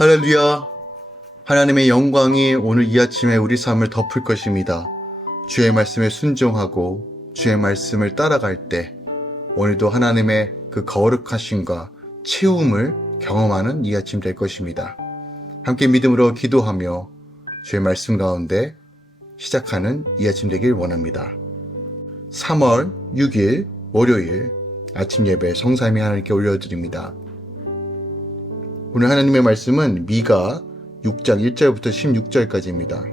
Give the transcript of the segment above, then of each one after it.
할렐루야! 하나님의 영광이 오늘 이 아침에 우리 삶을 덮을 것입니다. 주의 말씀에 순종하고 주의 말씀을 따라갈 때 오늘도 하나님의 그 거룩하심과 채움을 경험하는 이 아침 될 것입니다. 함께 믿음으로 기도하며 주의 말씀 가운데 시작하는 이 아침 되길 원합니다. 3월 6일 월요일 아침 예배 성삼위 하나님께 올려드립니다. 오늘 하나님의 말씀은 미가 6장 1절부터 16절까지입니다.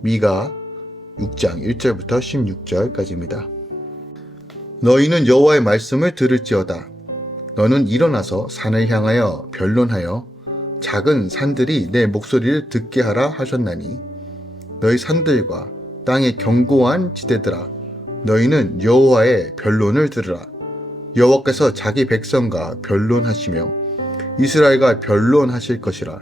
미가 6장 1절부터 16절까지입니다. 너희는 여호와의 말씀을 들을지어다. 너는 일어나서 산을 향하여 변론하여 작은 산들이 내 목소리를 듣게 하라 하셨나니 너희 산들과 땅의 견고한 지대들아 너희는 여호와의 변론을 들으라. 여호와께서 자기 백성과 변론하시며 이스라엘과 변론하실 것이라.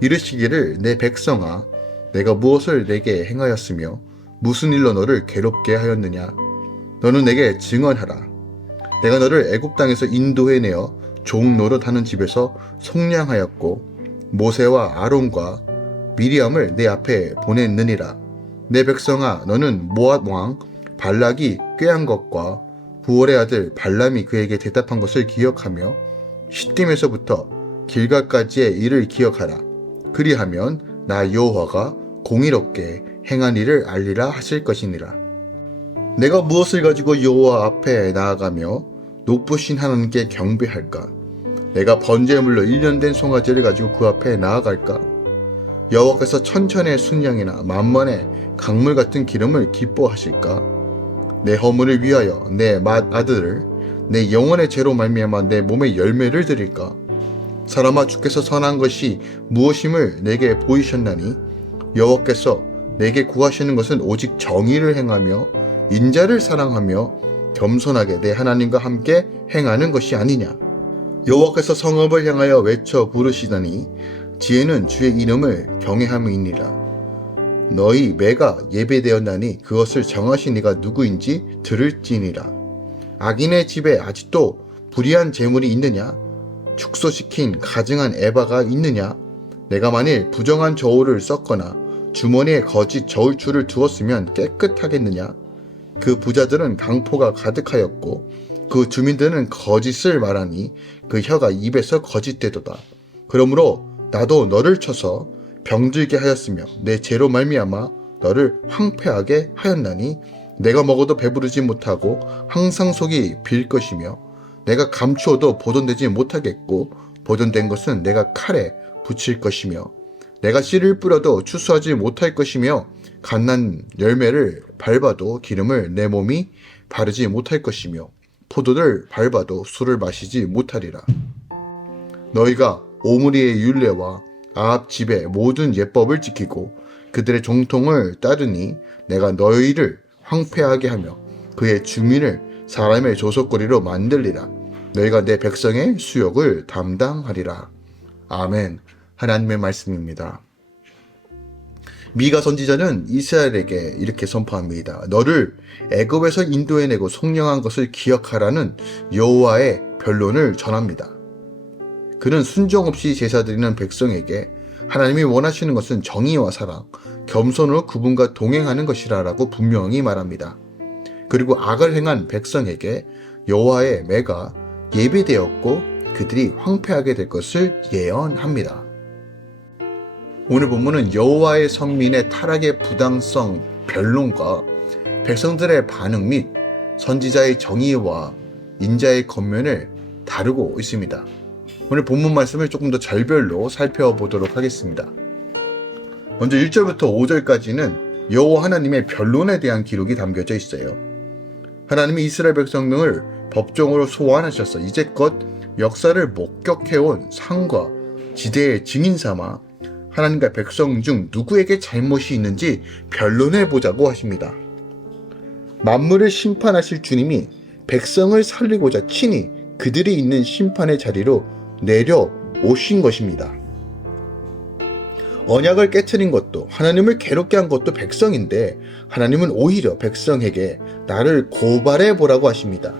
이르시기를 내 백성아 내가 무엇을 내게 행하였으며 무슨 일로 너를 괴롭게 하였느냐. 너는 내게 증언하라. 내가 너를 애굽 땅에서 인도해내어 종 노릇하는 집에서 속량하였고 모세와 아론과 미리암을 내 앞에 보냈느니라. 내 백성아 너는 모압 왕 발락이 꾀한 것과 부올의 아들 발람이 그에게 대답한 것을 기억하며 시딤에서부터 길갈까지의 일을 기억하라. 그리하면 나 여호와가 공의롭게 행한 일을 알리라 하실 것이니라. 내가 무엇을 가지고 여호와 앞에 나아가며 높으신 하나님께 경배할까? 내가 번제물로 1년 된 송아지를 가지고 그 앞에 나아갈까? 여호와께서 천천의 순양이나 만만의 강물 같은 기름을 기뻐하실까? 내 허물을 위하여 내 맏아들을 내 영혼의 죄로 말미암아 내 몸의 열매를 드릴까? 사람아 주께서 선한 것이 무엇임을 내게 보이셨나니 여호와께서 내게 구하시는 것은 오직 정의를 행하며 인자를 사랑하며 겸손하게 내 하나님과 함께 행하는 것이 아니냐. 여호와께서 성읍을 향하여 외쳐 부르시다니 지혜는 주의 이름을 경외함이니라. 너희 매가 예배되었나니 그것을 정하신 이가 누구인지 들을지니라. 악인의 집에 아직도 불의한 재물이 있느냐? 축소시킨 가증한 에바가 있느냐? 내가 만일 부정한 저울을 썼거나 주머니에 거짓 저울추를 두었으면 깨끗하겠느냐? 그 부자들은 강포가 가득하였고 그 주민들은 거짓을 말하니 그 혀가 입에서 거짓되도다. 그러므로 나도 너를 쳐서 병들게 하였으며 내 죄로 말미암아 너를 황폐하게 하였나니 내가 먹어도 배부르지 못하고 항상 속이 빌 것이며 내가 감추어도 보존되지 못하겠고 보존된 것은 내가 칼에 붙일 것이며 내가 씨를 뿌려도 추수하지 못할 것이며 갓난 열매를 밟아도 기름을 내 몸이 바르지 못할 것이며 포도를 밟아도 술을 마시지 못하리라. 너희가 오므리의 율례와 아합 집의 모든 예법을 지키고 그들의 종통을 따르니 내가 너희를 황폐하게 하며 그의 주민을 사람의 조속거리로 만들리라. 너희가 내 백성의 수욕을 담당하리라. 아멘. 하나님의 말씀입니다. 미가 선지자는 이스라엘에게 이렇게 선포합니다. 너를 애굽에서 인도해내고 속량한 것을 기억하라는 여호와의 변론을 전합니다. 그는 순종 없이 제사드리는 백성에게 하나님이 원하시는 것은 정의와 사랑, 겸손으로 그분과 동행하는 것이라고 분명히 말합니다. 그리고 악을 행한 백성에게 여호와의 매가 예비되었고 그들이 황폐하게 될 것을 예언합니다. 오늘 본문은 여호와의 선민의 타락의 부당성 변론과 백성들의 반응 및 선지자의 정의와 인자의 겉면을 다루고 있습니다. 오늘 본문 말씀을 조금 더 절별로 살펴보도록 하겠습니다. 먼저 1절부터 5절까지는 여호와 하나님의 변론에 대한 기록이 담겨져 있어요. 하나님이 이스라엘 백성을 법정으로 소환하셔서 이제껏 역사를 목격해온 상과 지대의 증인 삼아 하나님과 백성 중 누구에게 잘못이 있는지 변론해보자고 하십니다. 만물을 심판하실 주님이 백성을 살리고자 친히 그들이 있는 심판의 자리로 내려오신 것입니다. 언약을 깨트린 것도 하나님을 괴롭게 한 것도 백성인데 하나님은 오히려 백성에게 나를 고발해 보라고 하십니다.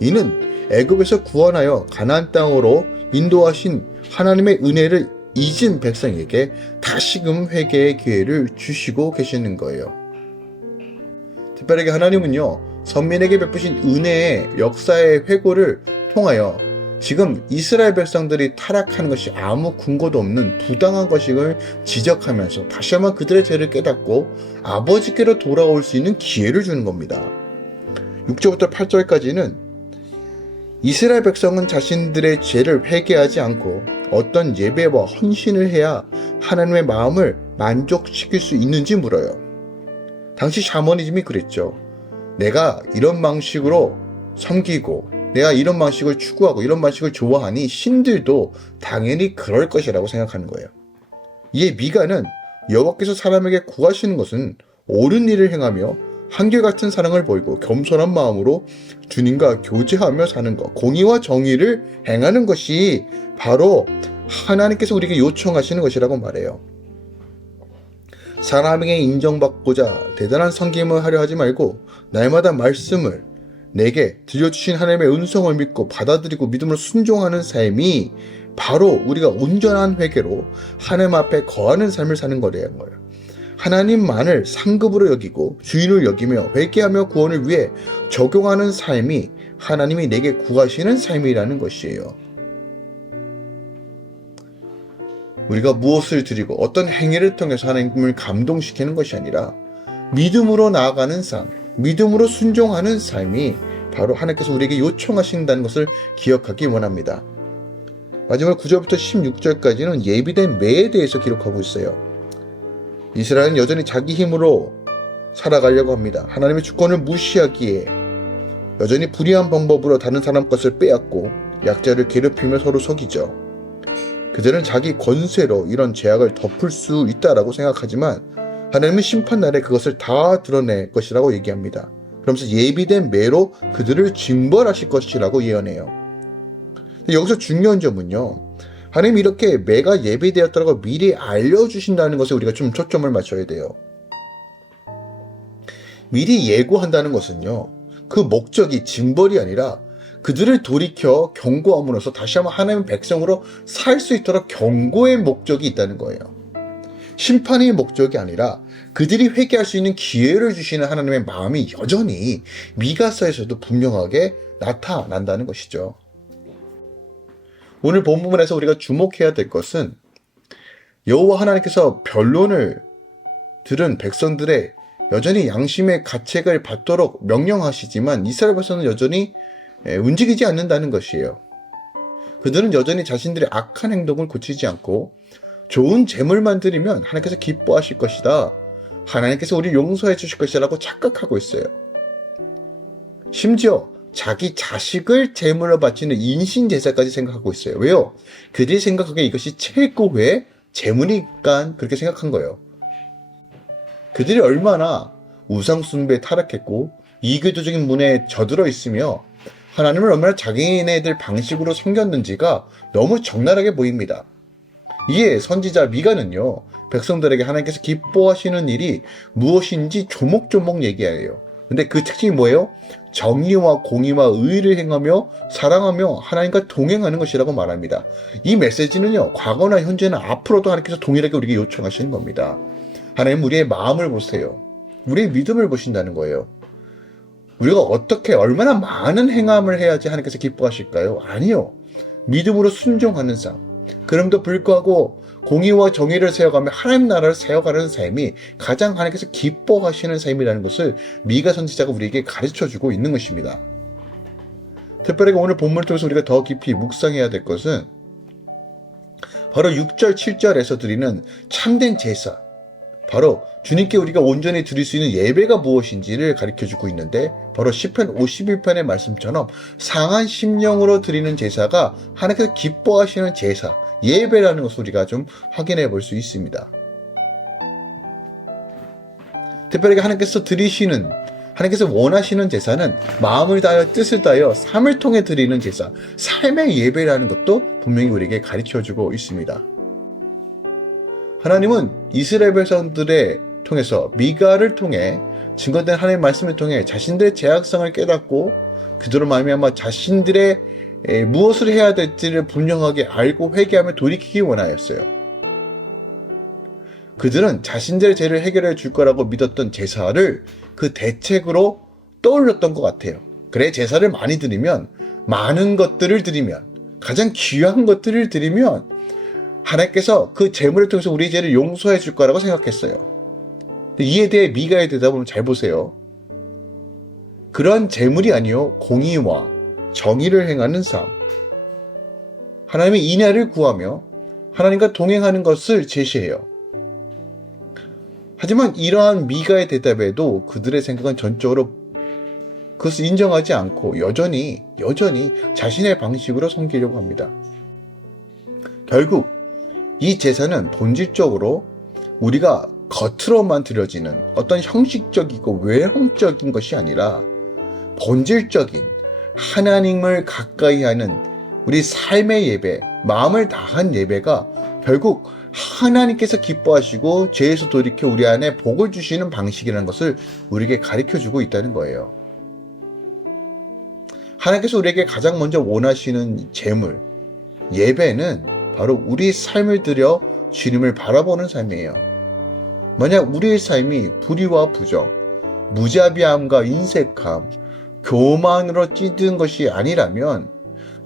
이는 애굽에서 구원하여 가나안 땅으로 인도하신 하나님의 은혜를 잊은 백성에게 다시금 회개의 기회를 주시고 계시는 거예요. 특별하게 하나님은요, 선민에게 베푸신 은혜의 역사의 회고를 통하여 지금 이스라엘 백성들이 타락하는 것이 아무 근거도 없는 부당한 것임을 지적하면서 다시 한번 그들의 죄를 깨닫고 아버지께로 돌아올 수 있는 기회를 주는 겁니다. 6절부터 8절까지는 이스라엘 백성은 자신들의 죄를 회개하지 않고 어떤 예배와 헌신을 해야 하나님의 마음을 만족시킬 수 있는지 물어요. 당시 샤머니즘이 그랬죠. 내가 이런 방식으로 섬기고 내가 이런 방식을 추구하고 이런 방식을 좋아하니 신들도 당연히 그럴 것이라고 생각하는 거예요. 이에 미가는 여호와께서 사람에게 구하시는 것은 옳은 일을 행하며 한결같은 사랑을 보이고 겸손한 마음으로 주님과 교제하며 사는 것, 공의와 정의를 행하는 것이 바로 하나님께서 우리에게 요청하시는 것이라고 말해요. 사람에게 인정받고자 대단한 섬김을 하려 하지 말고 날마다 말씀을 내게 들려주신 하나님의 음성을 믿고 받아들이고 믿음으로 순종하는 삶이 바로 우리가 온전한 회개로 하나님 앞에 거하는 삶을 사는 거라는 거예요. 하나님만을 상급으로 여기고 주인을 여기며 회개하며 구원을 위해 적용하는 삶이 하나님이 내게 구하시는 삶이라는 것이에요. 우리가 무엇을 드리고 어떤 행위를 통해서 하나님을 감동시키는 것이 아니라 믿음으로 나아가는 삶, 믿음으로 순종하는 삶이 바로 하나님께서 우리에게 요청하신다는 것을 기억하기 원합니다. 마지막 9절부터 16절까지는 예비된 매에 대해서 기록하고 있어요. 이스라엘은 여전히 자기 힘으로 살아가려고 합니다. 하나님의 주권을 무시하기에 여전히 불의한 방법으로 다른 사람 것을 빼앗고 약자를 괴롭히며 서로 속이죠. 그들은 자기 권세로 이런 죄악을 덮을 수 있다라고 생각하지만 하나님은 심판날에 그것을 다 드러낼 것이라고 얘기합니다. 그러면서 예비된 매로 그들을 징벌하실 것이라고 예언해요. 여기서 중요한 점은요, 하나님이 이렇게 매가 예비되었다고 미리 알려주신다는 것에 우리가 좀 초점을 맞춰야 돼요. 미리 예고한다는 것은요, 그 목적이 징벌이 아니라 그들을 돌이켜 경고함으로써 다시 한번 하나님의 백성으로 살 수 있도록 경고의 목적이 있다는 거예요. 심판의 목적이 아니라 그들이 회개할 수 있는 기회를 주시는 하나님의 마음이 여전히 미가서에서도 분명하게 나타난다는 것이죠. 오늘 본문에서 우리가 주목해야 될 것은 여호와 하나님께서 변론을 들은 백성들의 여전히 양심의 가책을 받도록 명령하시지만 이스라엘 백성은 여전히 움직이지 않는다는 것이에요. 그들은 여전히 자신들의 악한 행동을 고치지 않고 좋은 재물만 드리면 하나님께서 기뻐하실 것이다, 하나님께서 우리를 용서해 주실 것이라고 착각하고 있어요. 심지어 자기 자식을 제물로 바치는 인신제사까지 생각하고 있어요. 왜요? 그들이 생각하기에 이것이 최고의 제물이니까 그렇게 생각한 거예요. 그들이 얼마나 우상숭배에 타락했고 이교도적인 문화에 젖들어 있으며 하나님을 얼마나 자기네들 방식으로 섬겼는지가 너무 적나라하게 보입니다. 이에 선지자 미가는요, 백성들에게 하나님께서 기뻐하시는 일이 무엇인지 조목조목 얘기해요. 근데 그 특징이 뭐예요? 정의와 공의와 의를 행하며 사랑하며 하나님과 동행하는 것이라고 말합니다. 이 메시지는요, 과거나 현재나 앞으로도 하나님께서 동일하게 우리에게 요청하시는 겁니다. 하나님, 우리의 마음을 보세요. 우리의 믿음을 보신다는 거예요. 우리가 어떻게 얼마나 많은 행함을 해야지 하나님께서 기뻐하실까요? 아니요. 믿음으로 순종하는 삶. 그럼에도 불구하고 공의와 정의를 세워가며 하나님 나라를 세워가는 삶이 가장 하나님께서 기뻐하시는 삶이라는 것을 미가 선지자가 우리에게 가르쳐주고 있는 것입니다. 특별하게 오늘 본문을 통해서 우리가 더 깊이 묵상해야 될 것은 바로 6절, 7절에서 드리는 참된 제사, 바로 주님께 우리가 온전히 드릴 수 있는 예배가 무엇인지를 가르쳐주고 있는데, 바로 시편 51편의 말씀처럼 상한 심령으로 드리는 제사가 하나님께서 기뻐하시는 제사, 예배라는 것을 우리가 좀 확인해 볼 수 있습니다. 특별하게 하나님께서 드리시는, 하나님께서 원하시는 제사는 마음을 다하여 뜻을 다하여 삶을 통해 드리는 제사, 삶의 예배라는 것도 분명히 우리에게 가르쳐주고 있습니다. 하나님은 이스라엘 백성들의 통해서 미가를 통해 증거된 하나님의 말씀을 통해 자신들의 죄악성을 깨닫고 그들로 말미암아 자신들의 무엇을 해야 될지를 분명하게 알고 회개하며 돌이키기 원하였어요. 그들은 자신들의 죄를 해결해 줄 거라고 믿었던 제사를 그 대책으로 떠올렸던 것 같아요. 그래, 제사를 많이 드리면, 많은 것들을 드리면, 가장 귀한 것들을 드리면 하나님께서 그 제물을 통해서 우리의 죄를 용서해 줄 거라고 생각했어요. 이에 대해 미가의 대답은 잘 보세요. 그런 제물이 아니요 공의와 정의를 행하는 삶, 하나님의 인애를 구하며 하나님과 동행하는 것을 제시해요. 하지만 이러한 미가의 대답에도 그들의 생각은 전적으로 그것을 인정하지 않고 여전히 자신의 방식으로 섬기려고 합니다. 결국 이 제사는 본질적으로 우리가 겉으로만 드려지는 어떤 형식적이고 외형적인 것이 아니라 본질적인 하나님을 가까이 하는 우리 삶의 예배, 마음을 다한 예배가 결국 하나님께서 기뻐하시고 죄에서 돌이켜 우리 안에 복을 주시는 방식이라는 것을 우리에게 가르쳐주고 있다는 거예요. 하나님께서 우리에게 가장 먼저 원하시는 제물, 예배는 바로 우리 삶을 들여 주님을 바라보는 삶이에요. 만약 우리의 삶이 불의와 부정, 무자비함과 인색함, 교만으로 찌든 것이 아니라면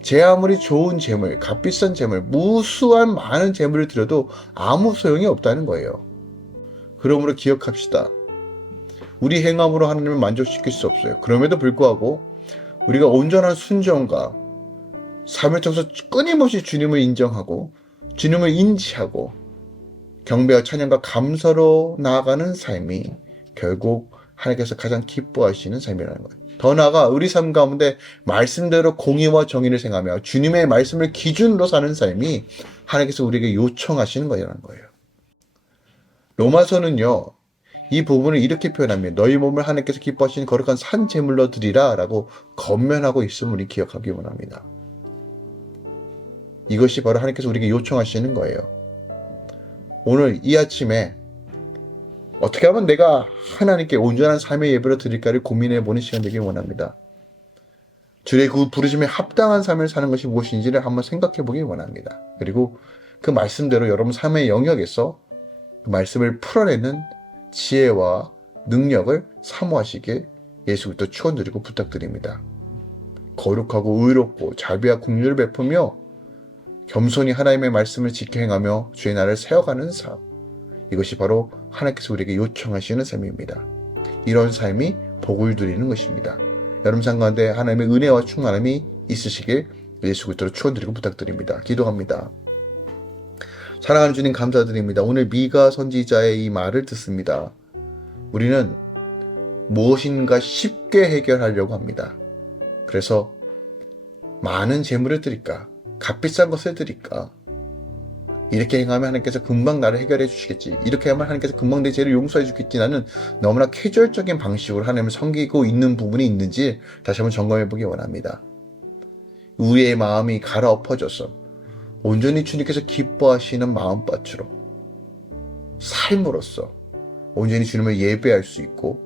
제 아무리 좋은 재물, 값비싼 재물, 무수한 많은 재물을 드려도 아무 소용이 없다는 거예요. 그러므로 기억합시다. 우리 행함으로 하나님을 만족시킬 수 없어요. 그럼에도 불구하고 우리가 온전한 순종과 삶을 통해서 끊임없이 주님을 인정하고 주님을 인지하고 경배와 찬양과 감사로 나아가는 삶이 결국 하나님께서 가장 기뻐하시는 삶이라는 거예요. 더 나아가 우리 삶 가운데 말씀대로 공의와 정의를 생각하며 주님의 말씀을 기준으로 사는 삶이 하나님께서 우리에게 요청하시는 거라는 거예요. 로마서는요, 이 부분을 이렇게 표현합니다. 너희 몸을 하나님께서 기뻐하시는 거룩한 산 제물로 드리라 라고 권면하고 있음을 우리 기억하기 원합니다. 이것이 바로 하나님께서 우리에게 요청하시는 거예요. 오늘 이 아침에 어떻게 하면 내가 하나님께 온전한 삶의 예배로 드릴까를 고민해보는 시간 되길 원합니다. 주의 그 부르심에 합당한 삶을 사는 것이 무엇인지를 한번 생각해보길 원합니다. 그리고 그 말씀대로 여러분 삶의 영역에서 그 말씀을 풀어내는 지혜와 능력을 사모하시길 예수 그리스도 축원드리고 부탁드립니다. 거룩하고 의롭고 자비와 긍휼을 베푸며 겸손히 하나님의 말씀을 지켜 행하며 주의 나라를 세워가는 삶, 이것이 바로 하나님께서 우리에게 요청하시는 삶입니다. 이런 삶이 복을 누리는 것입니다. 여러분 삶 가운데 하나님의 은혜와 충만함이 있으시길 예수 그리스도로 축원드리고 부탁드립니다. 기도합니다. 사랑하는 주님 감사드립니다. 오늘 미가 선지자의 이 말을 듣습니다. 우리는 무엇인가 쉽게 해결하려고 합니다. 그래서 많은 재물을 드릴까? 값비싼 것을 드릴까? 이렇게 행하면 하나님께서 금방 나를 해결해 주시겠지. 이렇게 하면 하나님께서 금방 내 죄를 용서해 주겠지. 나는 너무나 캐주얼적인 방식으로 하나님을 섬기고 있는 부분이 있는지 다시 한번 점검해 보기 원합니다. 우리의 마음이 갈아엎어져서 온전히 주님께서 기뻐하시는 마음밭으로 삶으로써 온전히 주님을 예배할 수 있고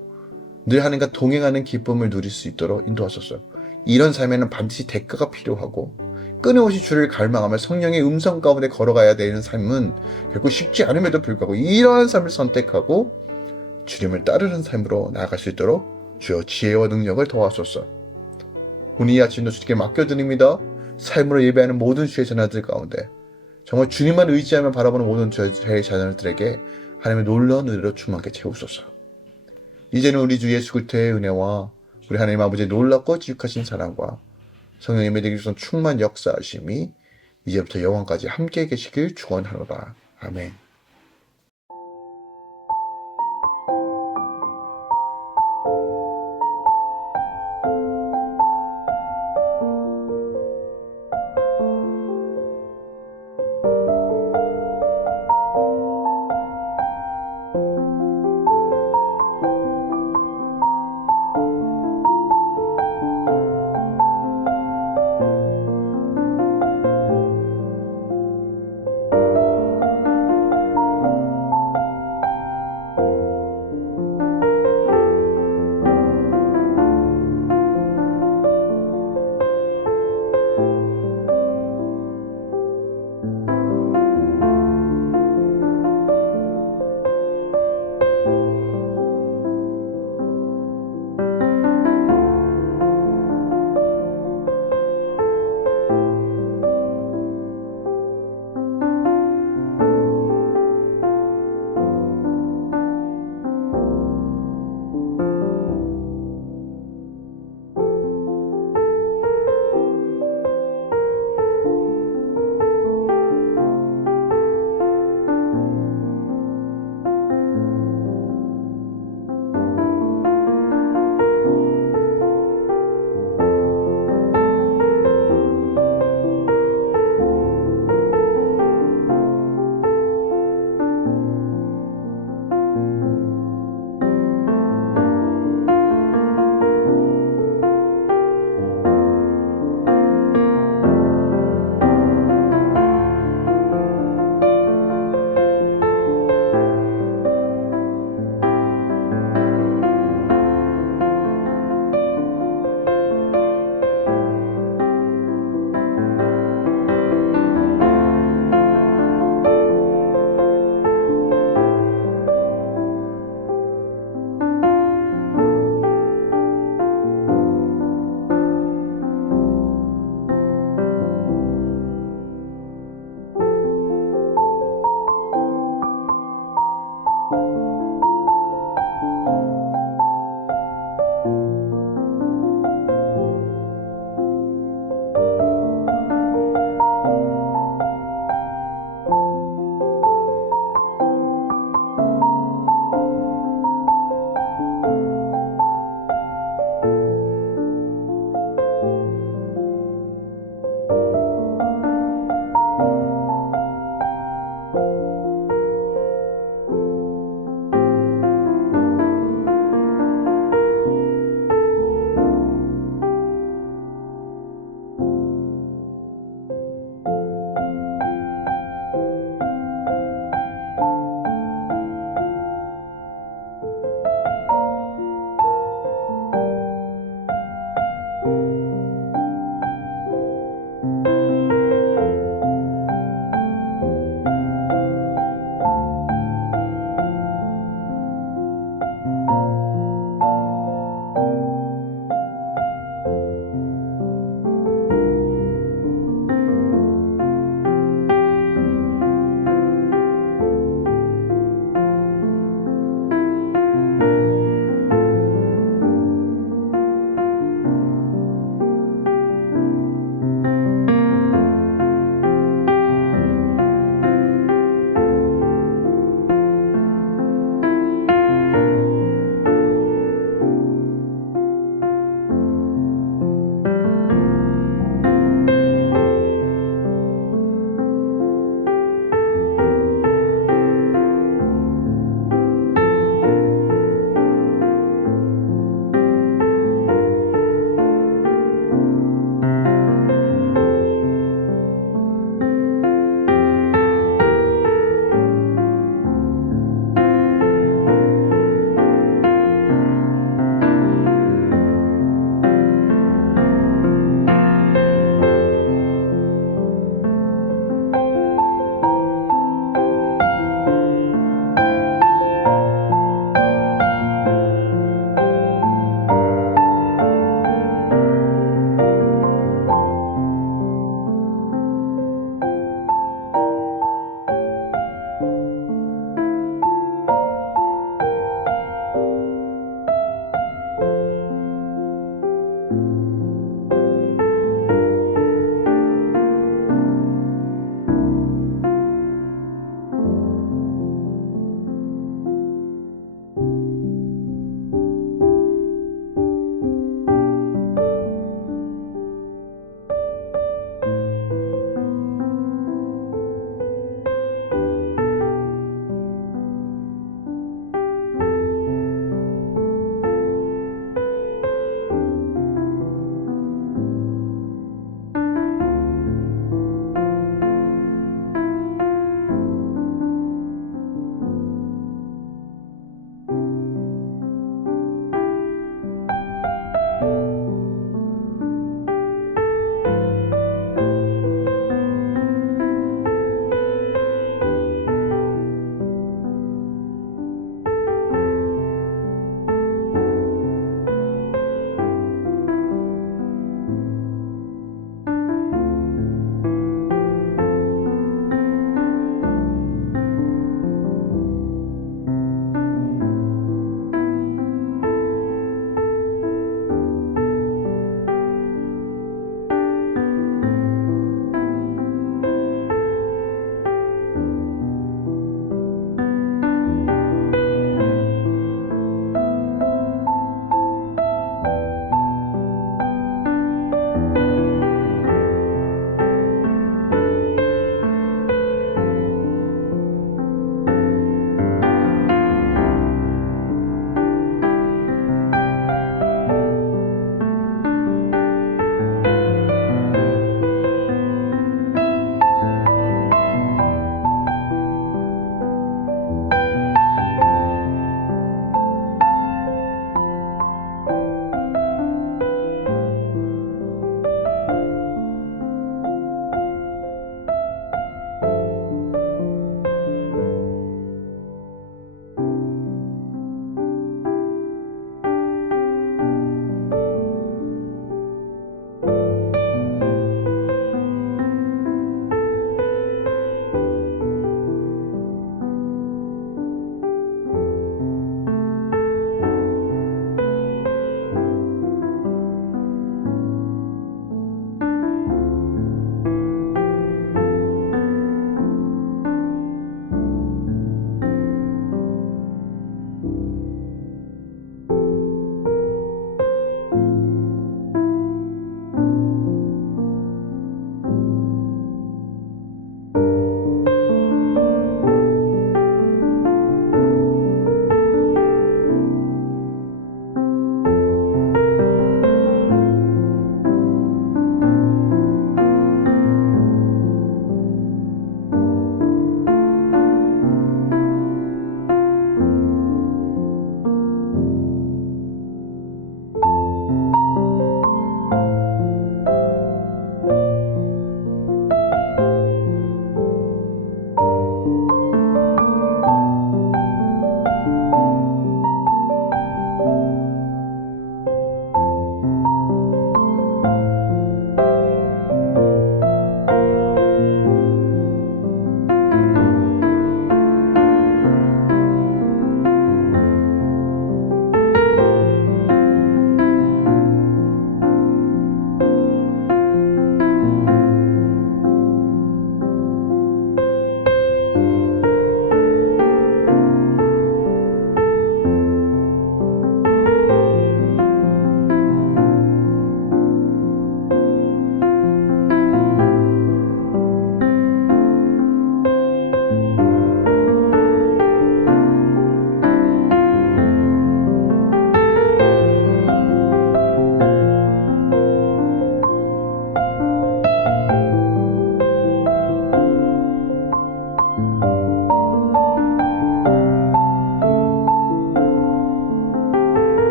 늘 하나님과 동행하는 기쁨을 누릴 수 있도록 인도하소서. 이런 삶에는 반드시 대가가 필요하고 끊임없이 주를 갈망하며 성령의 음성 가운데 걸어가야 되는 삶은 결국 쉽지 않음에도 불구하고 이러한 삶을 선택하고 주님을 따르는 삶으로 나아갈 수 있도록 주여 지혜와 능력을 도와소서. 오늘 이 아침도 주님께 맡겨드립니다. 삶으로 예배하는 모든 주의 자녀들 가운데 정말 주님만 의지하며 바라보는 모든 주의 자녀들에게 하나님의 놀라운 은혜로 충만하게 채우소서. 이제는 우리 주 예수 그리스도의 은혜와 우리 하나님 아버지의 놀랍고 지극하신 사랑과 성령님의 대기선 충만 역사하심이 이제부터 영원까지 함께 계시길 축원하노라. 아멘.